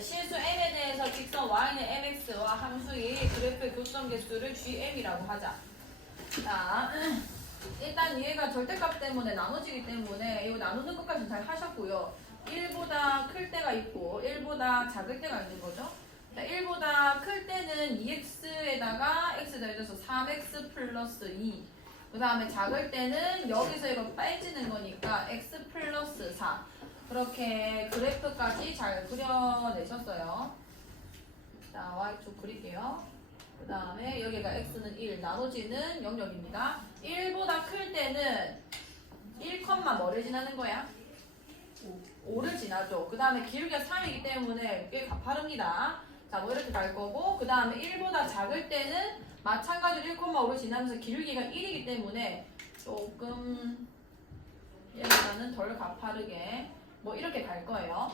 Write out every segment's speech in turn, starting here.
실수 m에 대해서 직선 y는 mx와 함수의 그래프의 교점 개수를 gm이라고 하자. 자, 일단 얘가 절대값 때문에 나눠지기 때문에 이거 나누는 것까지 잘 하셨고요. 1보다 클 때가 있고 1보다 작을 때가 있는 거죠. 자, 1보다 클 때는 2x에다가 x 더해져서 3x 플러스 2. 그 다음에 작을 때는 여기서 이거 빼지는 거니까 x 플러스 4. 그렇게 그래프까지 잘 그려내셨어요. 자, y축 그릴게요. 그 다음에 여기가 x는 1, 나머지는 영역입니다. 1보다 클 때는 1, 뭐를 지나는 거야? 5를 지나죠. 그 다음에 기울기가 3이기 때문에 꽤 가파릅니다. 자, 뭐 이렇게 갈 거고, 그 다음에 1보다 작을 때는 마찬가지로 1,5를 지나면서 기울기가 1이기 때문에 조금 얘보다는 덜 가파르게 뭐 이렇게 갈 거예요.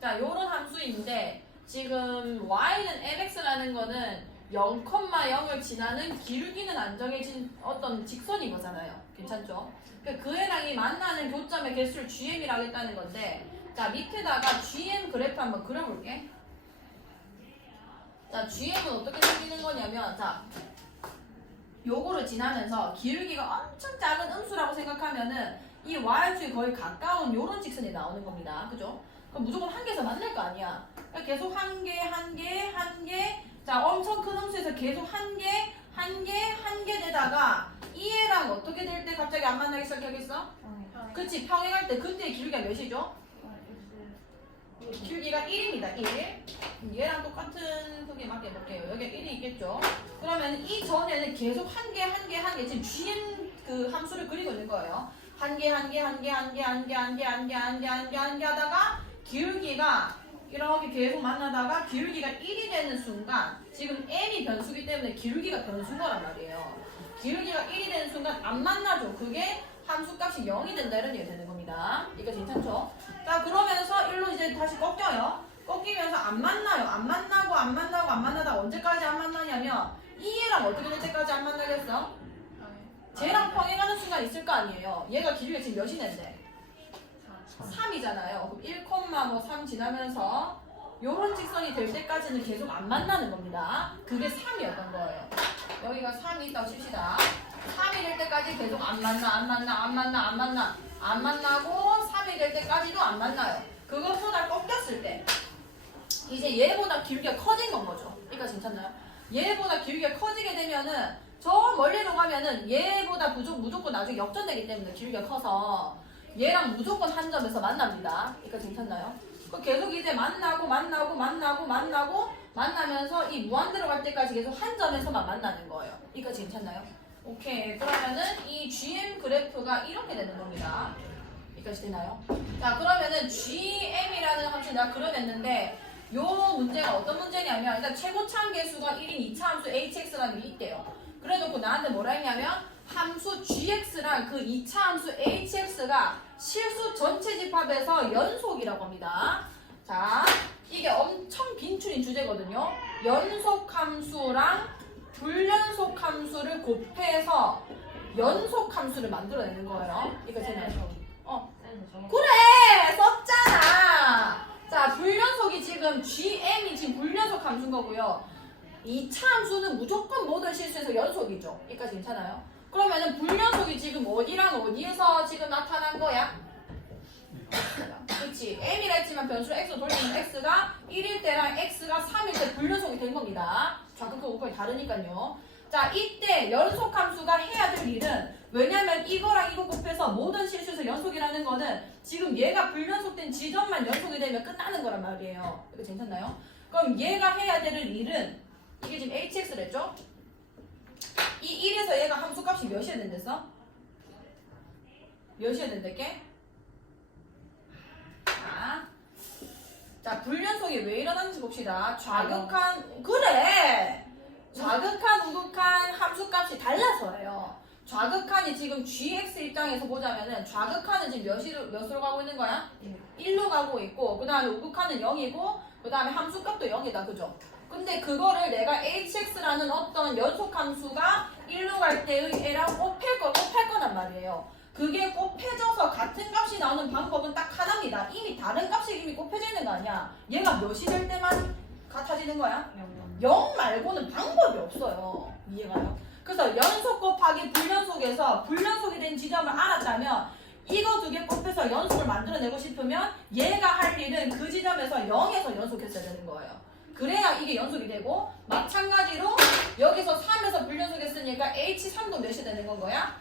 자, 요런 함수인데 지금 y는 mx라는 거는 0,0을 지나는 기울기는 안 정해진 어떤 직선인 거잖아요. 괜찮죠? 그 애랑이 만나는 교점의 개수를 gm이라고 했다는 건데, 자, 밑에다가 gm 그래프 한번 그려볼게. 자, gm은 어떻게 생기는 거냐면, 자, 요거를 지나면서 기울기가 엄청 작은 음수라고 생각하면은 이 y축이 거의 가까운 요런 직선이 나오는 겁니다. 그죠? 그럼 무조건 한 개에서 만날 거 아니야. 그러니까 계속 한 개. 자, 엄청 큰 음수에서 계속 한 개 되다가 이 애랑 어떻게 될 때 갑자기 안 만나기 시작하겠어? 그치, 평행할 때 그때 기울기가 몇이죠? 기울기가 1입니다. 1. 얘랑 똑같은 크기에 맞게 볼게요. 여기 1이 있겠죠? 그러면 이 전에는 계속 한 개. 지금 gn 그 함수를 그리고 있는 거예요. 한 개 하다가 기울기가 이렇게 계속 만나다가 기울기가 1이 되는 순간, 지금 m이 변수기 때문에 기울기가 변수인 거란 말이에요. 기울기가 1이 되는 순간 안 만나죠. 그게 함수값이 0이 된다 이런 얘기가 되는 겁니다. 이거 괜찮죠? 자, 그러면서 1로 이제 다시 꺾여요. 꺾이면서 안 만나요. 안 만나다가 언제까지 안 만나냐면 이 얘랑 어떻게 될 때까지 안 만나겠어? 쟤랑 평행하는 순간 있을 거 아니에요. 얘가 기울기가 지금 몇이는데? 3이잖아요. 그럼 1,3 지나면서 요런 직선이 될 때까지는 계속 안 만나는 겁니다. 그게 3이었던 거예요. 여기가 3이 있다고 칩시다. 3이 될 때까지 계속 안 만나고 3이 될 때까지도 안 만나요. 그것보다 꺾였을 때 이제 얘보다 기울기가 커진 건 거죠. 그러니까 괜찮나요? 얘보다 기울기가 커지게 되면은 저 멀리로 가면은 얘보다 무조건 나중에 역전되기 때문에 기울기가 커서 얘랑 무조건 한 점에서 만납니다. 그러니까 괜찮나요? 계속 이제 만나면서 이 무한 들어갈 때까지 계속 한 점에서만 만나는 거예요. 이거 괜찮나요? 오케이. 그러면은 이 gm 그래프가 이렇게 되는 겁니다. 여기까지 되나요? 자, 그러면은 gm이라는 함수를 내가 그려냈는데 요 문제가 어떤 문제냐면, 일단 최고차함 계수가 1인 2차 함수 hx라는 게 있대요. 그래놓고 나한테 뭐라 했냐면 함수 gx랑 그 2차 함수 hx가 실수 전체 집합에서 연속이라고 합니다. 자, 이게 엄청 빈출인 주제거든요. 연속 함수랑 불연속 함수를 곱해서 연속 함수를 만들어내는 거예요. 이거 제가 그래! 썼잖아! 자, 불연속이 지금 gm이 지금 불연속 함수인 거고요. 2차 함수는 무조건 모든 실수에서 연속이죠. 여기까지 괜찮아요? 그러면은 불연속이 지금 어디랑 어디에서 지금 나타난 거야? 그치? m이라 했지만 변수를 x로 돌리면 x가 1일 때랑 x가 3일 때 불연속이 된 겁니다. 좌극과 우극이 다르니까요. 자, 이때 연속 함수가 해야 될 일은, 왜냐면 이거랑 이거 곱해서 모든 실수에서 연속이라는 거는 지금 얘가 불연속된 지점만 연속이 되면 끝나는 거란 말이에요. 이거 괜찮나요? 그럼 얘가 해야 될 일은, 이게 지금 hx랬죠? 이 1에서 얘가 함수값이 몇이어야 된댔어? 몇이어야 된댔게? 자, 불연속이 왜 일어나는지 봅시다. 그래! 좌극한, 우극한 함수값이 달라서예요. 좌극한이 지금 gx 입장에서 보자면은 좌극한은 지금 몇으로 가고 있는 거야? 1로 가고 있고, 그 다음에 우극한은 0이고, 그 다음에 함수값도 0이다. 그죠? 근데 그거를 내가 hx라는 어떤 연속 함수가 1로 갈 때의 애랑 곱할 거란 말이에요. 그게 곱해져서 같은 값이 나오는 방법은 딱 하나입니다. 이미 다른 값이 이미 곱해져 있는 거 아니야. 얘가 몇이 될 때만 같아지는 거야? 0 말고는 방법이 없어요. 이해가요? 그래서 연속 곱하기 불연속에서 불연속이 된 지점을 알았다면 이거 두 개 곱해서 연속을 만들어내고 싶으면 얘가 할 일은 그 지점에서 0에서 연속했어야 되는 거예요. 그래야 이게 연속이 되고 마찬가지로 여기서 3에서 불연속했으니까 H3도 몇이 되는 건 거야?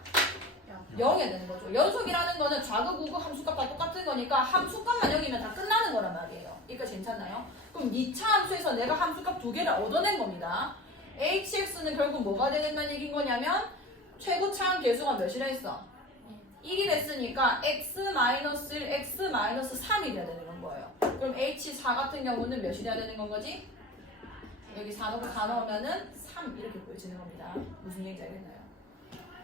0이 되는 거죠. 연속이라는 거는 좌극, 우극, 함수값 다 똑같은 거니까 함수값만 0이면 다 끝나는 거란 말이에요. 이거 괜찮나요? 그럼 2차 함수에서 내가 함수값 두 개를 얻어낸 겁니다. hx는 결국 뭐가 되겠다는 얘기인 거냐면 최고차항 계수가 몇이라 했어? 1이 됐으니까 x-1, x-3이 돼야 되는 건 거예요. 그럼 h4 같은 경우는 몇이 돼야 되는 건 거지? 여기 4 넣고 4 넣으면은 3 이렇게 보여지는 겁니다. 무슨 얘기인지 알겠나요?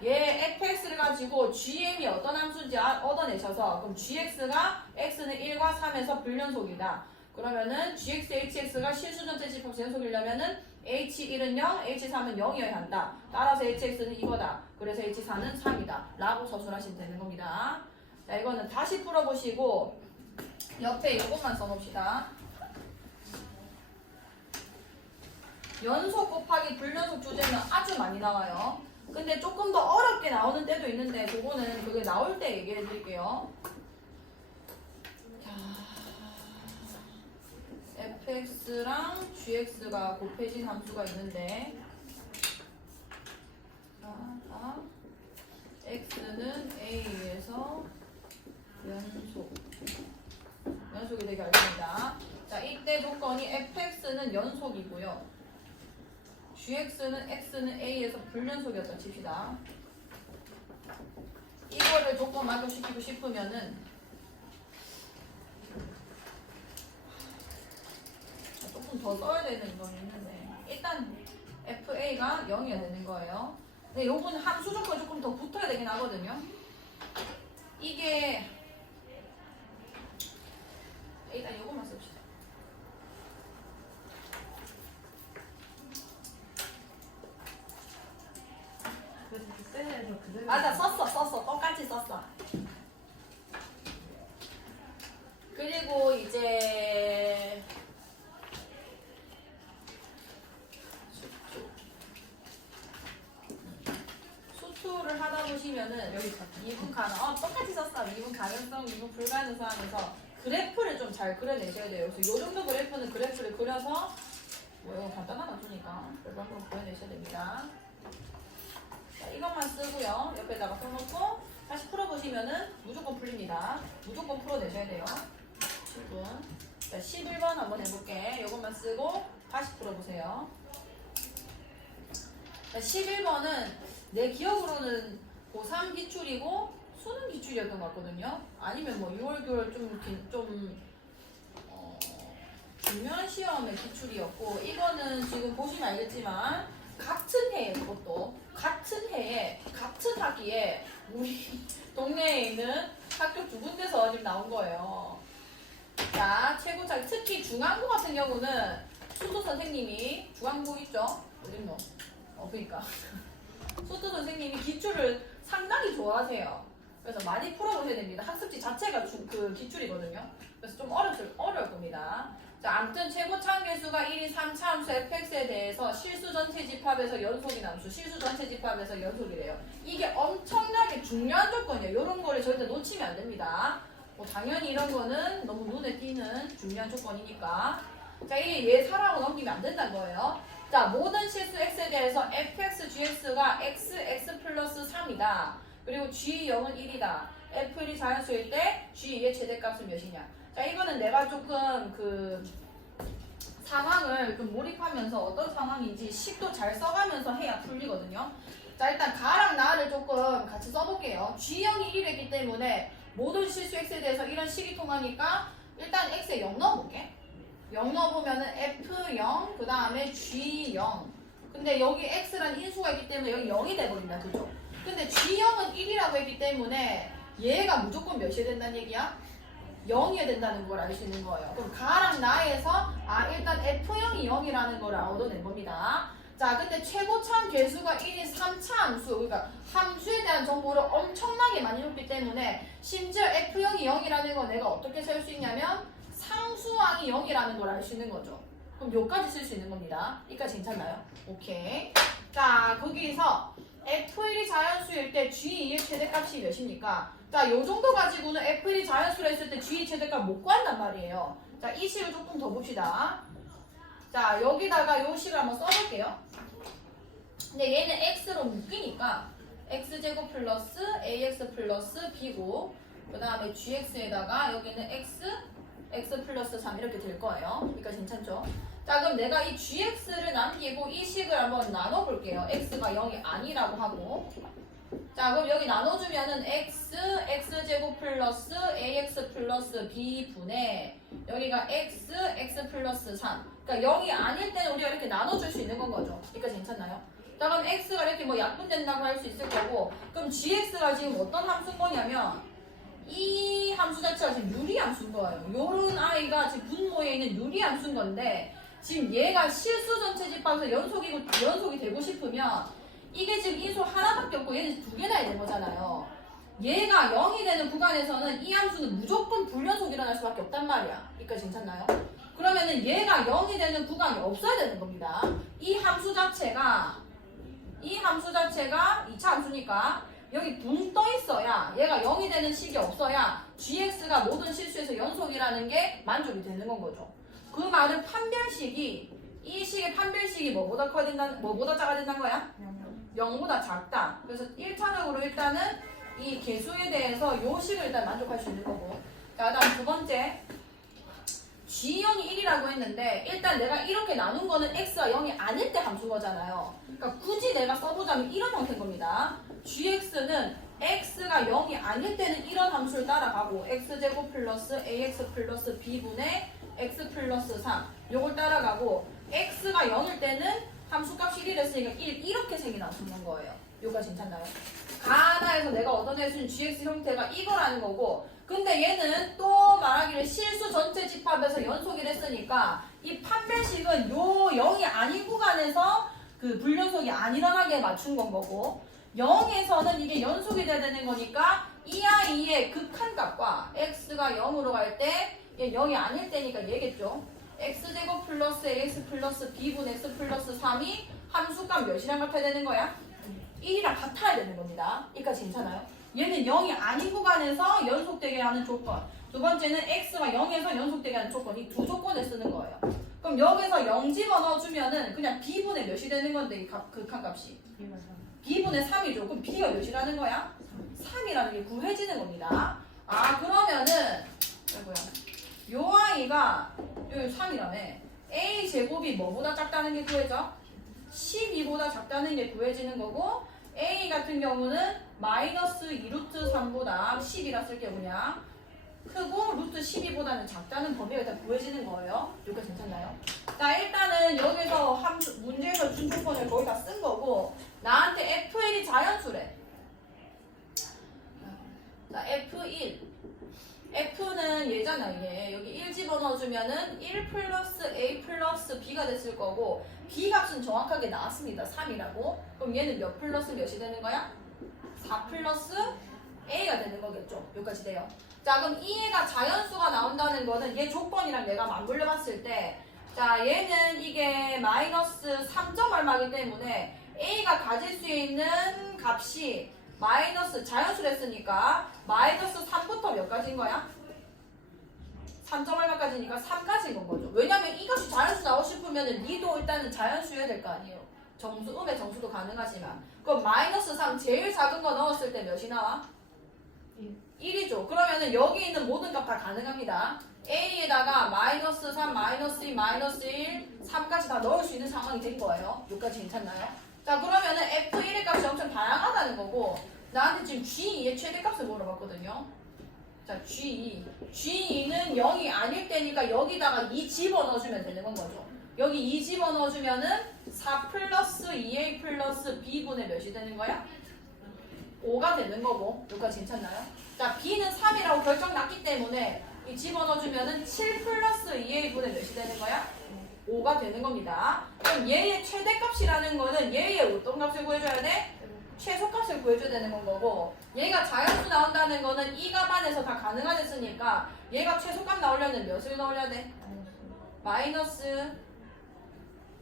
얘 fx를 가지고 gm이 어떤 함수인지 얻어내셔서 그럼 gx가 x는 1과 3에서 불연속이다. 그러면은 gx, hx가 실수 전체 집합수 연속이려면은 h1은 0, h3은 0이어야 한다. 따라서 hx는 이거다. 그래서 h4는 3이다. 라고 서술하시면 되는 겁니다. 자, 이거는 다시 풀어보시고 옆에 이것만 써놓읍시다. 연속 곱하기 불연속 주제는 아주 많이 나와요. 근데 조금 더 어렵게 나오는 때도 있는데 그거는 그게 나올 때 얘기해 드릴게요. 자, fx랑 gx가 곱해진 함수가 있는데 자, x는 a에서 연속이 되게 알겠습니다. 자, 이때 조건이 fx는 연속이고요. gx는 x는 a에서 불연속이었다 칩시다. 이거를 조건 만족시키고 싶으면은 조금 더 써야 되는 건 있는데 일단 fa가 0이어야 되는 거예요. 근데 요거는 함수 조건이 조금 더 붙어야 되긴 하거든요. 이게 일단 요것만 씁시다. 맞아, 썼어. 똑같이 썼어. 그리고 이제 수투를 하다 보시면은 여기 미분 가능, 똑같이 썼어. 미분 가능성, 미분 불가능성 하면서 그래프를 좀 잘 그려내셔야 돼요. 그래서 요 정도 그래프는 그래프를 그려서 뭐 이거 간단한 거 주니까 그래도 한번 그려내셔야 됩니다. 자, 이것만 쓰고요. 옆에다가 써놓고 다시 풀어보시면은 무조건 풀립니다. 무조건 풀어내셔야 돼요. 7분. 자, 11번 한번 해볼게. 이것만 쓰고 다시 풀어보세요. 자, 11번은 내 기억으로는 고3 기출이고 수능 기출이었던 것 같거든요. 아니면 뭐 6월, 9월 중요한 시험의 기출이었고 이거는 지금 보시면 알겠지만 같은 해에 그것도 같은 해에 같은 학기에 우리 동네에 있는 학교 두 군데서 지금 나온 거예요. 자, 최고차 특히 중앙고 같은 경우는 수도 선생님이 중앙고 있죠? 어딨노? 그러니까 수도 선생님이 기출을 상당히 좋아하세요. 그래서 많이 풀어보셔야 됩니다. 학습지 자체가 그 기출이거든요. 그래서 좀 어려울 겁니다. 자, 아무튼 최고차항 계수가 1인 3차 함수 fx에 대해서 실수 전체 집합에서 연속인 함수, 실수 전체 집합에서 연속이래요. 이게 엄청나게 중요한 조건이에요. 이런 거를 절대 놓치면 안 됩니다. 뭐 당연히 이런 거는 너무 눈에 띄는 중요한 조건이니까. 자, 이게 예사라고 넘기면 안 된다는 거예요. 자, 모든 실수 x에 대해서 fx, gx가 x 플러스 3이다. 그리고 g0은 1이다. f1이 자연수일 때 g2의 최대값은 몇이냐. 자, 이거는 내가 조금 그 상황을 좀 몰입하면서 어떤 상황인지 식도 잘 써가면서 해야 풀리거든요. 자, 일단 가랑 나를 조금 같이 써볼게요. g0이 1이랬기 때문에 모든 실수 x에 대해서 이런 식이 통하니까 일단 x에 0 넣어볼게. 0 넣어보면은 f0 그 다음에 g0. 근데 여기 x란 인수가 있기 때문에 여기 0이 돼버린다. 그죠? 근데 g0은 1이라고 했기 때문에 얘가 무조건 몇이 된다는 얘기야? 0이어야 된다는 걸 알 수 있는 거예요. 그럼 가랑 나에서 일단 f0이 0이라는 걸 얻어낸 겁니다. 자, 근데 최고참 계수가 1인 3차 함수, 그러니까 함수에 대한 정보를 엄청나게 많이 줬기 때문에 심지어 F0이 0이라는 거 내가 어떻게 세울 수 있냐면 상수항이 0이라는 걸 알 수 있는 거죠. 그럼 요까지 쓸 수 있는 겁니다. 여기까지 괜찮나요? 오케이. 자, 거기서 F1이 자연수일 때 G2의 최대값이 몇입니까? 자, 요 정도 가지고는 F1이 자연수라 했을 때 G2 최대값 못 구한단 말이에요. 자, 이 식을 조금 더 봅시다. 자, 여기다가 요 식을 한번 써볼게요. 근데 얘는 x로 묶이니까 x제곱 플러스 ax 플러스 b고 그 다음에 gx에다가 여기는 x 플러스 3 이렇게 될 거예요. 그러니까 괜찮죠? 자, 그럼 내가 이 gx를 남기고 이 식을 한번 나눠볼게요. x가 0이 아니라고 하고 자, 그럼 여기 나눠주면은 x제곱 플러스 ax 플러스 b분의 여기가 x 플러스 3 그러니까 0이 아닐 때는 우리가 이렇게 나눠줄 수 있는 건 거죠. 그러니까 괜찮나요? 자, 그럼 x가 이렇게 뭐 약분된다고 할 수 있을 거고 그럼 gx가 지금 어떤 함수인 거냐면 이 함수 자체가 지금 유리함수인 거예요. 요런 아이가 지금 분모에 있는 유리함수인 건데 지금 얘가 실수 전체 집합에서 연속이 되고 싶으면 이게 지금 인수 하나밖에 없고 얘는 두 개나 있는 거잖아요. 얘가 0이 되는 구간에서는 이 함수는 무조건 불연속이 일어날 수밖에 없단 말이야. 여기까지 괜찮나요? 그러면은 얘가 0이 되는 구간이 없어야 되는 겁니다. 이 함수 자체가 2차 함수니까 여기 붕 떠 있어야 얘가 0이 되는 식이 없어야 gx가 모든 실수에서 연속이라는 게 만족이 되는 건 거죠. 그 말은 이 식의 판별식이 뭐보다 작아야 된다는 거야? 0보다 작다. 그래서 1차적으로 일단은 이 개수에 대해서 요 식을 일단 만족할 수 있는 거고. 자, 그다음 두 번째. G0이 1이라고 했는데 일단 내가 이렇게 나눈 거는 x가 0이 아닐 때 함수인 거잖아요. 그러니까 굳이 내가 써보자면 이런 형태인 겁니다. gx는 x가 0이 아닐 때는 이런 함수를 따라가고 x제곱 플러스 ax 플러스 b분의 x 플러스 3 요걸 따라가고 x가 0일 때는 함수값이 1이 됐으니까 1 이렇게 색이 나오는 거예요. 요가 괜찮나요? 가나에서 내가 얻어낼 수 있는 gx 형태가 이거라는 거고 근데 얘는 또 말하기를 실수 전체 집합에서 연속이 됐으니까 이 판별식은 요 0이 아닌 구간에서 그 불연속이 안 일어나게 맞춘 건 거고 0에서는 이게 연속이 돼야 되는 거니까 이 아이의 극한값과 x가 0으로 갈 때 얘 0이 아닐 때니까 얘겠죠. x제곱 플러스 ax 플러스 b분의 x 플러스 3이 함수값 몇이랑 같아야 되는 거야? 1이랑 같아야 되는 겁니다. 여기까지 괜찮아요? 얘는 0이 아닌 구간에서 연속되게 하는 조건. 두 번째는 x가 0에서 연속되게 하는 조건. 이 두 조건을 쓰는 거예요. 그럼 여기서 0 집어넣어주면은 그냥 b분의 몇이 되는 건데 이 극한값이 b분의 3이죠. 그럼 b가 몇이라는 거야? 3이라는 게 구해지는 겁니다. 아, 그러면은 요 아이가 요 3이라며 a 제곱이 뭐보다 작다는 게 구해져? 12보다 작다는 게 구해지는 거고 a 같은 경우는 마이너스 2루트 3보다 10이라 쓸게요. 그냥 크고 루트 12보다는 작다는 범위가 일단 구해지는 거예요. 여기까지 괜찮나요? 자, 일단은 여기서 문제에서 준 조건을 거의 다 쓴 거고 나한테 F1이 자연수래. 자, F는 얘잖아. 이게 여기 1 집어넣어주면은 1 플러스 A 플러스 B가 됐을 거고 B 값은 정확하게 나왔습니다. 3이라고. 그럼 얘는 몇 플러스 몇이 되는 거야? 4 플러스 A가 되는 거겠죠. 여기까지 돼요. 자, 그럼 이 애가 자연수가 나온다는 거는 얘 조건이랑 내가 맞물려 봤을 때 자, 얘는 이게 마이너스 3점 얼마이기 때문에 A가 가질 수 있는 값이 마이너스 자연수를 했으니까 마이너스 3부터 몇 가지인 거야? 3점 얼마까지니까 3까지인 건 거죠. 왜냐면 이 값이 자연수 나오고 싶으면 니도 일단은 자연수여야 될 거 아니에요. 음의 정수도 가능하지만 그럼 마이너스 3 제일 작은 거 넣었을 때 몇이 나와? 1이죠. 그러면은 여기 있는 모든 값 다 가능합니다. A에다가 마이너스 3, 마이너스 2, 마이너스 1, 3까지 다 넣을 수 있는 상황이 된 거예요. 여기까지 괜찮나요? 자, 그러면은 F1의 값이 엄청 다양하다는 거고 나한테 지금 G2의 최대값을 물어봤거든요. 자, G2는 0이 아닐 때니까 여기다가 2 집어넣어주면 되는 건 거죠. 여기 2 집어넣어주면은 4 플러스 2A 플러스 B분의 몇이 되는 거야? 5가 되는 거고 여기까지 괜찮나요? 자, B는 3이라고 결정 났기 때문에 이 집어넣어주면은 7 플러스 2A분의 몇이 되는 거야? 5가 요가 되는 겁니다. 그럼 얘의 최대값이라는 거는 얘의 어떤 값을 구해줘야 돼? 최소값을 구해줘야 되는 건 거고, 얘가 자연수 나온다는 거는 이 값 안에서 다 가능하겠으니까 얘가 최소값 나오려면 몇을 넣어야 돼? 마이너스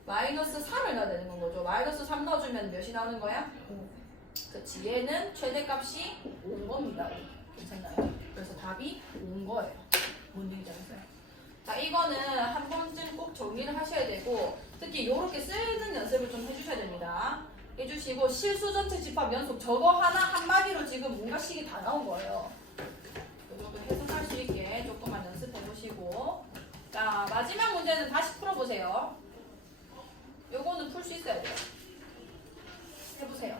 3을 넣어야 되는 건 거죠. 마이너스 3 넣어주면 몇이 나오는 거야? 그치. 얘는 최대값이 5인 겁니다. 괜찮나요? 그래서 답이 5인 거예요. 뭔 얘기인지 알았어요? 자, 이거는 한 번쯤 꼭 정리를 하셔야 되고, 특히 이렇게 쓰는 연습을 좀 해주셔야 됩니다. 해주시고, 실수 전체 집합 연속 저거 하나 한마디로 지금 뭔가 식이 다 나온 거예요. 이것도 해석할 수 있게 조금만 연습해 보시고, 자, 마지막 문제는 다시 풀어보세요. 요거는 풀 수 있어야 돼요. 해보세요.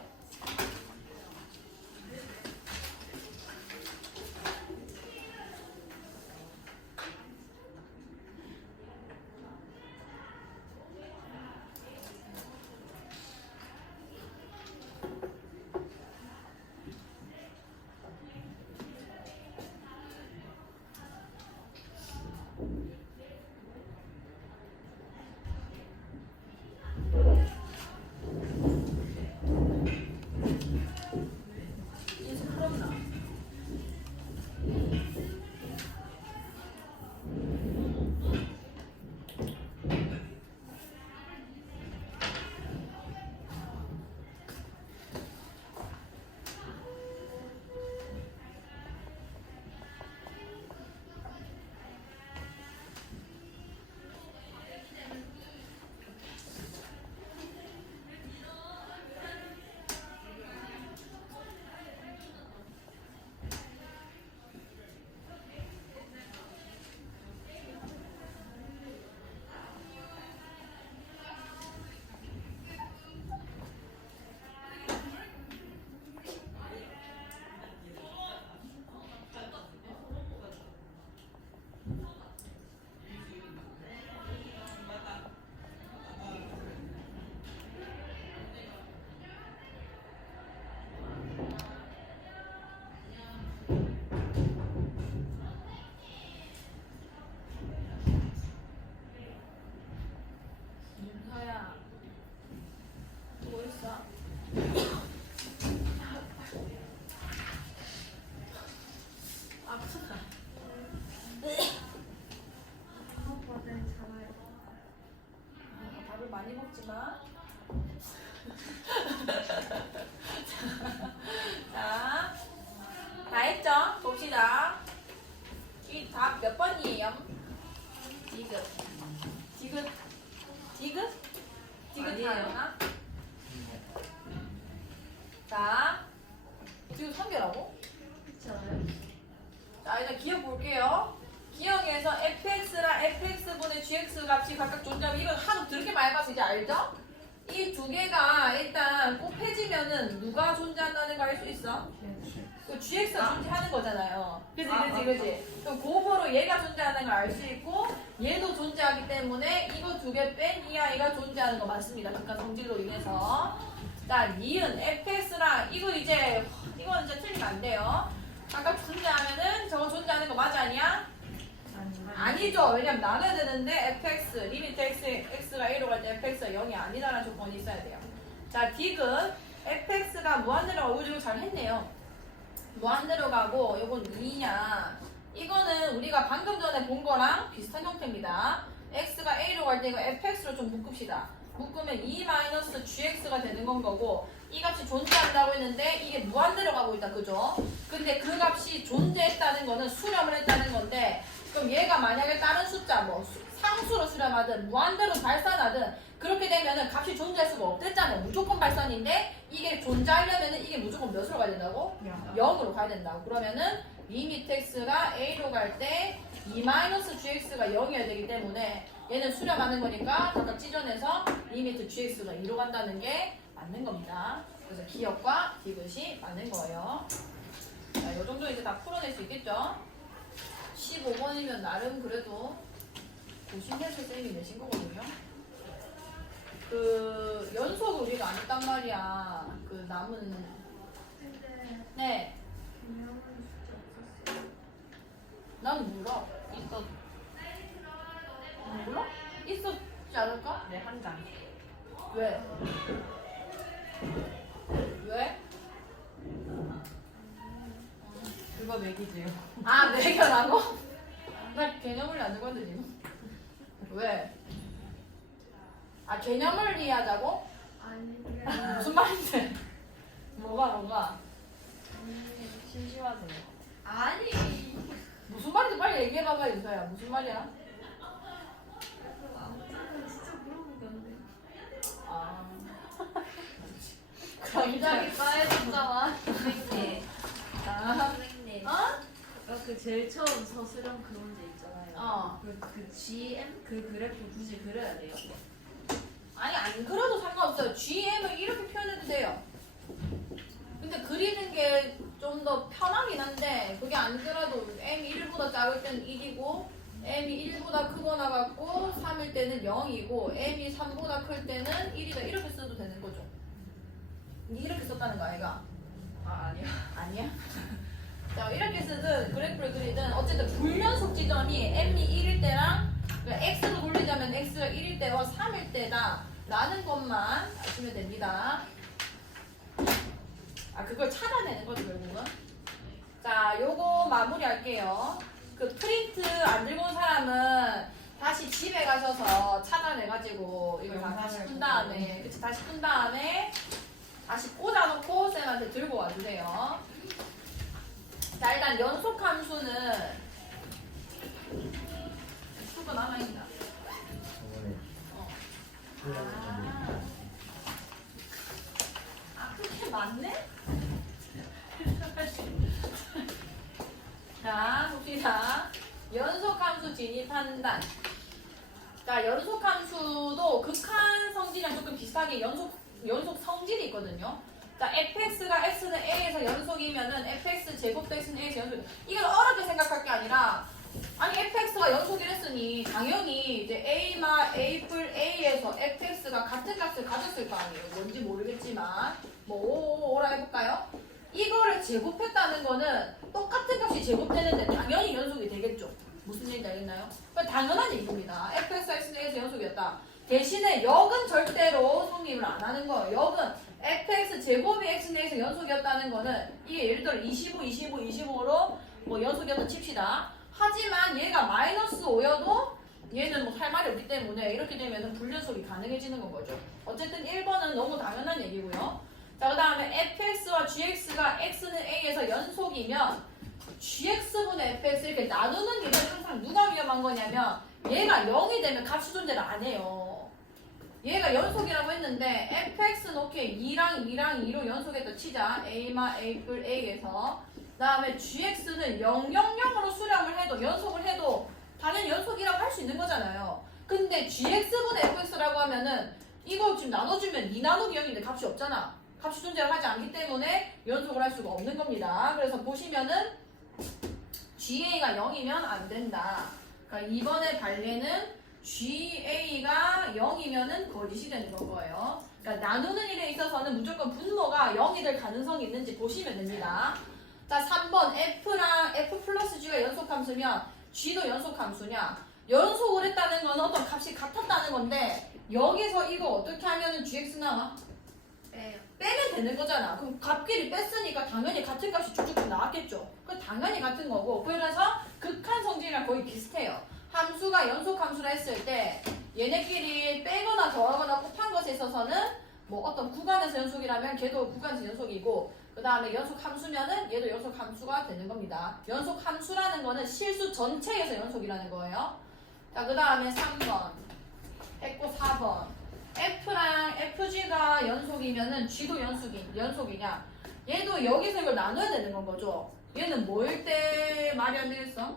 많이 먹지마. 자, 다 했죠? 봅시다. 이 답 몇 번이에요? 디귿. 디귿? 자, 지금 선별하고. 자, 일단 기억 볼게요. 기억에서 fx랑 fx분의 gx 값이 각각 존재하면 이건 하도 그렇게 많이 봐서 이제 알죠? 이 두 개가 일단 곱해지면은 누가 존재한다는 거 알 수 있어? 그 gx가 존재하는 거잖아요. 그지? 그럼 곱으로 얘가 존재하는 걸 알 수 있고 얘도 존재하기 때문에 이거 두 개 뺀 이 아이가 존재하는 거 맞습니다. 극한 성질로 인해서. 자, 니은 fx랑 이건 이제 틀리면 안 돼요. 각각 존재하면은 저거 존재하는 거 맞아 아니야? 아니죠. 왜냐면 나눠야 되는데 fx, 리미트 x가 1로 갈 때 fx가 0이 아니다라는 조건이 있어야 돼요. 자, 디귿 fx가 무한대로 이거 잘 했네요. 무한대로 가고 요건 2냐. 이거는 우리가 방금 전에 본 거랑 비슷한 형태입니다. x가 a로 갈 때 이거 fx로 좀 묶읍시다. 묶으면 2-gx가 되는 건 거고 이 값이 존재한다고 했는데 이게 무한대로 가고 있다. 그죠? 근데 그 값이 존재했다는 거는 수렴을 했다는 건데 그럼 얘가 만약에 다른 숫자 뭐 상수로 수렴하든 무한대로 발산하든 그렇게 되면은 값이 존재할 수가 없댔잖아요. 무조건 발산인데 이게 존재하려면은 이게 무조건 몇으로 가야 된다고? 0으로 가야 된다고. 그러면은 리미트 x가 a로 갈 때 2-gx가 0이어야 되기 때문에 얘는 수렴하는 거니까 각각 찢어내서 리미트 gx가 2로 간다는 게 맞는 겁니다. 그래서 기억과 디귿이 맞는 거예요. 자, 요 정도 이제 다 풀어낼 수 있겠죠? 15번이면 나름 그래도 고심해서 쌤이 내신 거거든요. 그 연속을 우리가 안 했단 말이야. 그 남은 네. 난 몰라. 몰라? 있었지 않을까? 네, 한 장. 왜? 왜? 그거 맥이지요. 아, 매겨라고? 나 개념을 안 읽었는데 지금. 왜? 아, 개념을 이해하자고? 아니 무슨 말인데? 뭐가? 심심하세요. 아니 무슨 말인지 빨리 얘기해봐봐, 유서야. 무슨 말이야? 아무튼 진짜 물어본 건데 아. 굉장히 빠해졌잖아 선생님 아. 선생님 어? 아까 그 제일 처음 서술형 그 문제 있잖아요. 어. 그 GM 그 그래프 굳이 그려야 돼요. 아니, 안 그려도 상관없어요. GM을 이렇게 표현해도 돼요. 근데 그리는 게 좀 더 편하긴 한데, 그게 안 그래도 M이 1보다 작을 때는 1이고, M이 1보다 크거나 같고, 3일 때는 0이고, M이 3보다 클 때는 1이다. 이렇게 써도 되는 거죠. 이렇게 썼다는 거 아이가? 아, 아니요. 아니야? 자, 이렇게 쓰든 그래프를 그리든 어쨌든 불연속 지점이 M이 1일 때랑 그러니까 X로 돌리자면 X가 1일 때와 3일 때다 라는 것만 아시면 됩니다. 아, 그걸 찾아내는 거죠, 결국은. 자, 요거 마무리 할게요. 그 프린트 안 들고 온 사람은 다시 집에 가셔서 찾아내가지고 이걸 다 다시 푼 다음에, 그치, 다시 푼 다음에 다시 꽂아놓고 쌤한테 들고 와주세요. 자, 일단 연속 함수는 수가 남아있나? 저번에 어. 풀려가지고 그렇게 많네? 자, 봅시다. 연속함수 진입 판단. 자, 연속함수도 극한 성질이랑 조금 비슷하게 연속 성질이 있거든요. 자, fx가 x는 a에서 연속이면은 fx 제곱도 x는 a에서 연속. 이걸 어렵게 생각할 게 아니라, 아니 fx가 연속이랬으니 당연히 이제 a마 a뿔 a에서 fx가 같은 값을 가졌을 거 아니에요. 뭔지 모르겠지만 뭐 오라 해볼까요? 이거를 제곱했다는 거는 똑같은 값이 제곱되는데 당연히 연속이 되겠죠. 무슨 얘기인지 알겠나요? 당연한 얘기입니다. fx가 x는 a에서 연속이었다. 대신에 역은 절대로 성립을 안 하는 거예요. 역은 fx 제곱이 x는 a에서 연속이었다는 거는 이게 예를 들어 25, 25, 25로 뭐 연속이었다 칩시다. 하지만 얘가 마이너스 5여도 얘는 뭐 할 말이 없기 때문에 이렇게 되면 불연속이 가능해지는 건 거죠. 어쨌든 1번은 너무 당연한 얘기고요. 자, 그 다음에 fx와 gx가 x는 a에서 연속이면 gx분의 fx 이렇게 나누는 일은 항상 누가 위험한 거냐면 얘가 0이 되면 값이 존재를 안 해요. 얘가 연속이라고 했는데 fx는 오케이 2랑 2랑 2로 연속했다 치자. a마 a뿔 a에서 그 다음에 gx는 0, 0, 0으로 수렴을 해도 연속을 해도 당연히 연속이라고 할 수 있는 거잖아요. 근데 gx분의 fx라고 하면은 이거 지금 나눠주면 2 나누기 0인데 값이 없잖아. 값이 존재를 하지 않기 때문에 연속을 할 수가 없는 겁니다. 그래서 보시면은 GA가 0이면 안 된다. 그러니까 이번에 발레는 GA가 0이면은 거짓이 되는 거예요. 그러니까 나누는 일에 있어서는 무조건 분모가 0이 될 가능성이 있는지 보시면 됩니다. 자, 3번 F랑 F 플러스 G가 연속함수면 G도 연속함수냐? 연속을 했다는 건 어떤 값이 같았다는 건데 여기서 이거 어떻게 하면은 GX 나와? 빼요 빼면 되는 거잖아. 그럼 값끼리 뺐으니까 당연히 같은 값이 쭉쭉 나왔겠죠. 그럼 당연히 같은 거고. 그래서 극한 성질이랑 거의 비슷해요. 함수가 연속 함수라 했을 때 얘네끼리 빼거나 더하거나 곱한 것에 있어서는 뭐 어떤 구간에서 연속이라면 걔도 구간에서 연속이고 그 다음에 연속 함수면은 얘도 연속 함수가 되는 겁니다. 연속 함수라는 거는 실수 전체에서 연속이라는 거예요. 자, 그 다음에 3번 했고 4번 F랑 FG가 연속이면은 G도 연속이냐? 얘도 여기서 이걸 나눠야 되는 건 거죠. 얘는 뭐일 때 말이 안 되겠어?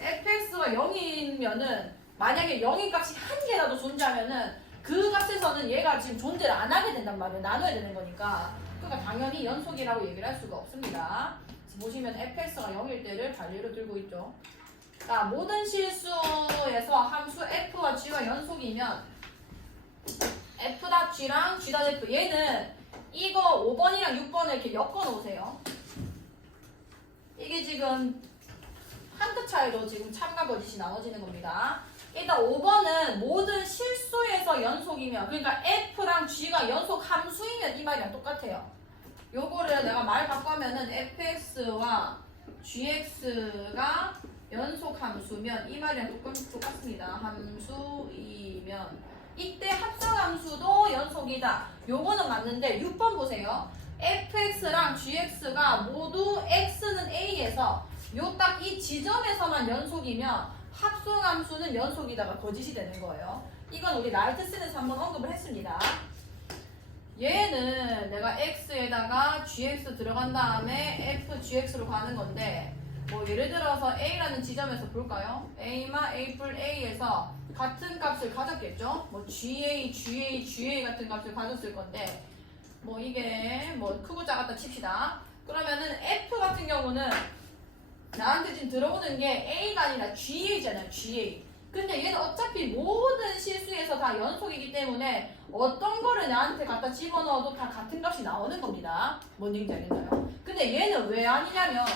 fx가 0이면은 만약에 0인 값이 한 개라도 존재하면은 그 값에서는 얘가 지금 존재를 안 하게 된단 말이에요. 나눠야 되는 거니까. 그러니까 당연히 연속이라고 얘기를 할 수가 없습니다. 보시면 fx가 0일 때를 반례로 들고 있죠. 자, 모든 실수에서 함수 f와 g가 연속이면 f.g랑 g.f 얘는 이거 5번이랑 6번을 이렇게 엮어 놓으세요. 이게 지금 한 끗 차이로 지금 참과 거짓이 나눠지는 겁니다. 일단 5번은 모든 실수의 A에서 연속이면 그러니까 F랑 G가 연속 함수이면 이 말이랑 똑같아요. 요거를 내가 말 바꾸면은 fx와 gx가 연속 함수면 이 말이랑 똑같습니다. 함수이면 이때 합성 함수도 연속이다. 요거는 맞는데 6번 보세요. fx랑 gx가 모두 x는 a에서 요 딱 이 지점에서만 연속이면 합성 함수는 연속이다가 거짓이 되는 거예요. 이건 우리 라이트슨에서 한번 언급을 했습니다. 얘는 내가 x에다가 gx 들어간 다음에 fgx로 가는 건데 뭐 예를 들어서 a라는 지점에서 볼까요? a마 a+, a에서 같은 값을 가졌겠죠? 뭐 ga 같은 값을 가졌을 건데 뭐 이게 뭐 크고 작았다 칩시다. 그러면은 f 같은 경우는 나한테 지금 들어오는 게 a가 아니라 ga잖아요. ga. 근데 얘는 어차피 모든 실수에서 다 연속이기 때문에 어떤 거를 나한테 갖다 집어넣어도 다 같은 값이 나오는 겁니다. 뭔 얘기인지 알겠나요? 근데 얘는 왜 아니냐면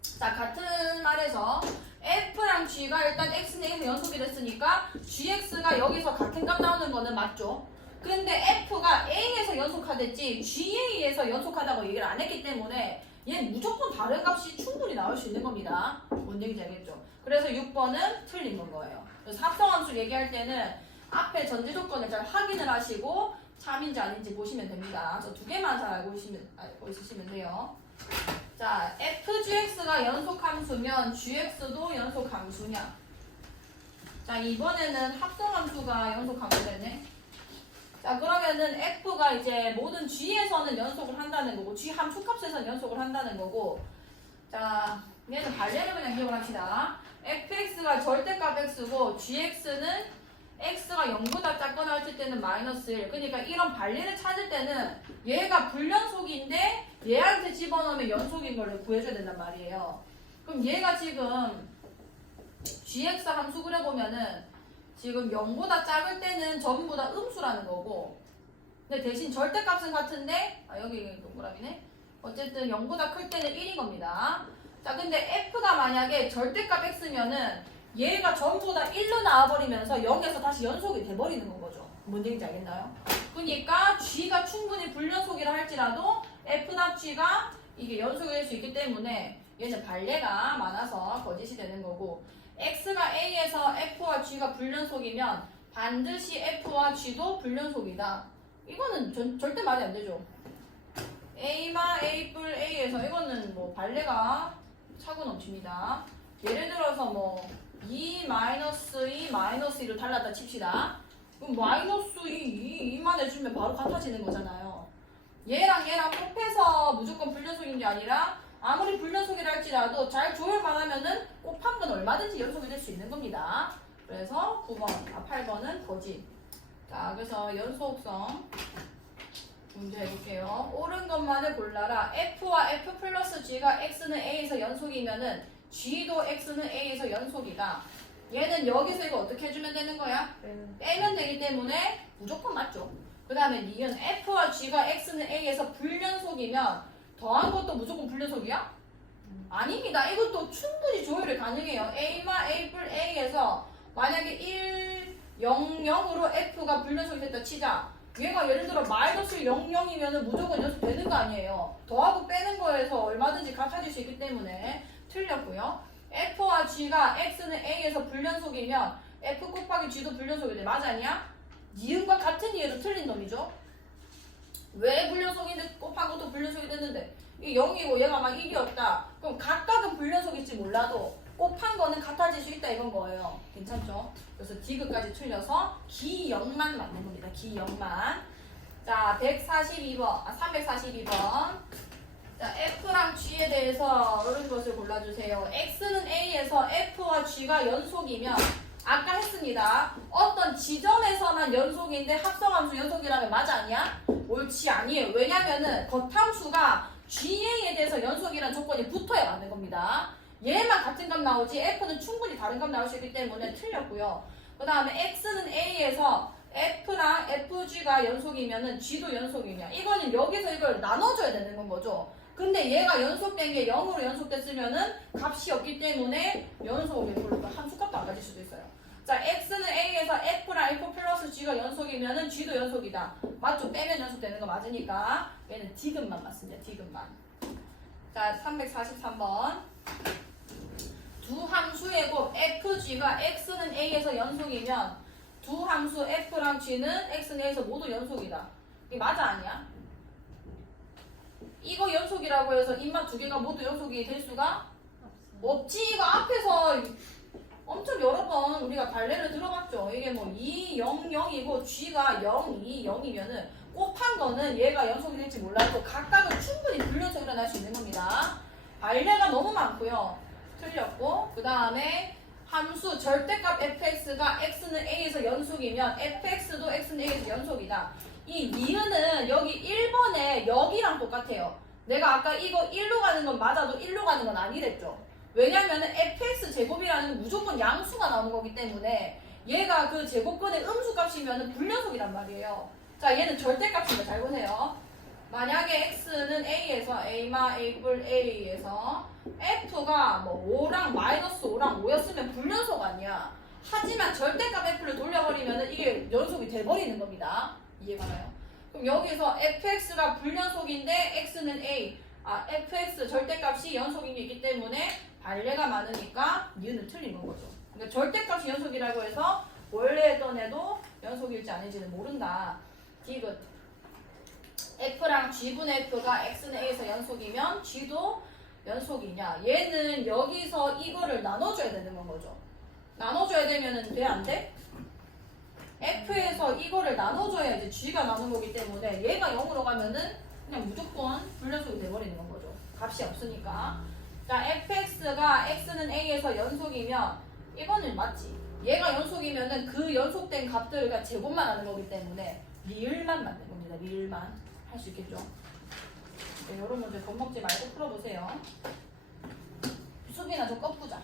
자 같은 말에서 F랑 G가 일단 X는 A에서 연속이 됐으니까 GX가 여기서 같은 값 나오는 거는 맞죠? 근데 F가 A에서 연속하댔지 GA에서 연속하다고 얘기를 안 했기 때문에 얘는 무조건 다른 값이 충분히 나올 수 있는 겁니다. 뭔 얘기인지 알겠죠? 그래서 6번은 틀린 건 거예요. 그래서 합성함수 얘기할 때는 앞에 전제 조건을 잘 확인을 하시고 참인지 아닌지 보시면 됩니다. 저 두 개만 잘 알고 있으시면 돼요. 자, fgx가 연속함수면 gx도 연속함수냐? 자, 이번에는 합성함수가 연속함수되네. 자, 그러면은 f가 이제 모든 g에서는 연속을 한다는 거고 g 함수값에서는 연속을 한다는 거고 자, 얘는 반례를 그냥 기억을 합시다. fx가 절대값 x고 gx는 x가 0보다 작거나 할 때는 마이너스 1. 그러니까 이런 반례를 찾을 때는 얘가 불연속인데 얘한테 집어넣으면 연속인 걸 구해줘야 된단 말이에요. 그럼 얘가 지금 gx 함수 그려보면은 지금 0보다 작을 때는 전부 다 음수라는 거고 근데 대신 절대값은 같은데 여기 동그라미네. 어쨌든 0보다 클 때는 1인 겁니다. 자, 근데 f가 만약에 절대값 x면은 얘가 전부 다 1로 나와버리면서 여기에서 다시 연속이 돼버리는 건 거죠. 뭔 얘기인지 알겠나요? 그러니까 g가 충분히 불연속이라 할지라도 f나 g가 이게 연속이 될 수 있기 때문에 얘는 반례가 많아서 거짓이 되는 거고 x가 a에서 f와 g가 불연속이면 반드시 f와 g도 불연속이다. 이거는 절대 말이 안 되죠. a마 a+, a에서 이거는 뭐 반례가 차고 넘칩니다. 예를 들어서 뭐 2 마이너스 2 마이너스 2를 달랐다 칩시다. 그럼 마이너스 2만 해주면 바로 같아지는 거잖아요. 얘랑 곱해서 무조건 불연속인 게 아니라 아무리 불연속이라 할지라도 잘 조율만 하면은 곱한 건 얼마든지 연속이 될 수 있는 겁니다. 그래서 8번은 거짓. 자, 그래서 연속성 문제 해볼게요. 옳은 것만을 골라라. f와 f 플러스 g가 x는 a에서 연속이면은 g도 x는 a에서 연속이다. 얘는 여기서 이거 어떻게 해주면 되는 거야? 빼면 되기 때문에 무조건 맞죠. 그 다음에 니은 f와 g가 x는 a에서 불연속이면 더한 것도 무조건 불연속이야? 아닙니다. 이것도 충분히 조율이 가능해요. a마 a+, a에서 만약에 1, 0, 0으로 f가 불연속이 됐다 치자. 얘가 예를 들어 마이너스 0, 0이면 무조건 연속되는 거 아니에요. 더하고 빼는 거에서 얼마든지 같아질 수 있기 때문에 틀렸고요. f와 g가 x는 a에서 불연속이면 f 곱하기 g도 불연속이 돼. 맞아 아니야? 니은과 같은 이해도 틀린 놈이죠. 왜 불연속인데 곱한 것도 불연속이 됐는데 이 0이고 얘가 막 1이었다. 그럼 각각은 불연속일지 몰라도 곱한 거는 같아질 수 있다 이건 거예요. 괜찮죠? 그래서 디귿까지 틀려서 기영만 맞는 겁니다. 기영만. 자, 342번. 자, F랑 G에 대해서 옳은 것을 골라주세요. X는 A에서 F와 G가 연속이면 아까 했습니다. 어떤 지점에서만 연속인데 합성함수 연속이라면 맞아 아니야? 옳지 아니에요. 왜냐면은 겉함수가 GA에 대해서 연속이라는 조건이 붙어야 맞는 겁니다. 얘만 같은 값 나오지 F는 충분히 다른 값 나올 수 있기 때문에 틀렸고요. 그 다음에 X는 A에서 F랑 FG가 연속이면은 G도 연속이냐. 이거는 여기서 이걸 나눠줘야 되는 건 거죠. 근데 얘가 연속된 게 0으로 연속됐으면은 값이 없기 때문에 연속이 별로 함수값도 안 가질 수도 있어요. 자, X는 A에서 F랑 F 플러스 G가 연속이면은 G도 연속이다. 맞죠? 빼면 연속되는 거 맞으니까 얘는 디귿만 맞습니다. 디귿만. 자, 343번. 두 함수의 곱 FG가 X는 A에서 연속이면 두 함수 F랑 G는 X는 A에서 모두 연속이다. 이게 맞아 아니야? 이거 연속이라고 해서 인마 두 개가 모두 연속이 될 수가 없지. 이거 앞에서 엄청 여러 번 우리가 관례를 들어봤죠. 이게 뭐 2, 0, 0이고 G가 0, 2, 0이면은 곱한 거는 얘가 연속이 될지 몰라도 각각은 충분히 불연속이 일어날 수 있는 겁니다. 관례가 너무 많고요. 틀렸고 그 다음에 함수 절대값 fx가 x는 a에서 연속이면 fx도 x는 a에서 연속이다. 이 니은은 여기 1번에 여기랑 똑같아요. 내가 아까 이거 1로 가는 건 맞아도 1로 가는 건 아니랬죠. 왜냐면은 fx 제곱이라는 건 무조건 양수가 나오는 거기 때문에 얘가 그 제곱근의 음수값이면 불연속이란 말이에요. 자, 얘는 절대값입니다. 잘 보세요. 만약에 x는 a에서 a에서 f가 뭐 5랑 마이너스 5랑 5였으면 불연속 아니야. 하지만 절대값 f를 돌려버리면 이게 연속이 돼버리는 겁니다. 이해가나요? 그럼 여기서 fx가 불연속인데 x는 a, fx 절대값이 연속인 게 있기 때문에 반례가 많으니까 니은은 틀린 건 거죠. 그러니까 절대값이 연속이라고 해서 원래 했던 애도 연속일지 아닌지는 모른다. 디귿. F랑 G분의 F가 X는 A에서 연속이면 G도 연속이냐? 얘는 여기서 이거를 나눠줘야 되는 건 거죠. 나눠줘야 되면은 돼? 안 돼? F에서 이거를 나눠줘야지 G가 나눈 거기 때문에 얘가 0으로 가면은 그냥 무조건 불연속이 돼버리는 건 거죠. 값이 없으니까. 자, fx가 x는 a에서 연속이면 이거는 맞지. 얘가 연속이면은 그 연속된 값들과 제곱만 하는 거기 때문에 리을만 맞는 겁니다. 리을만 할 수 있겠죠. 네, 이런 문제 겁먹지 말고 풀어보세요. 수빈아 좀 꺾보자.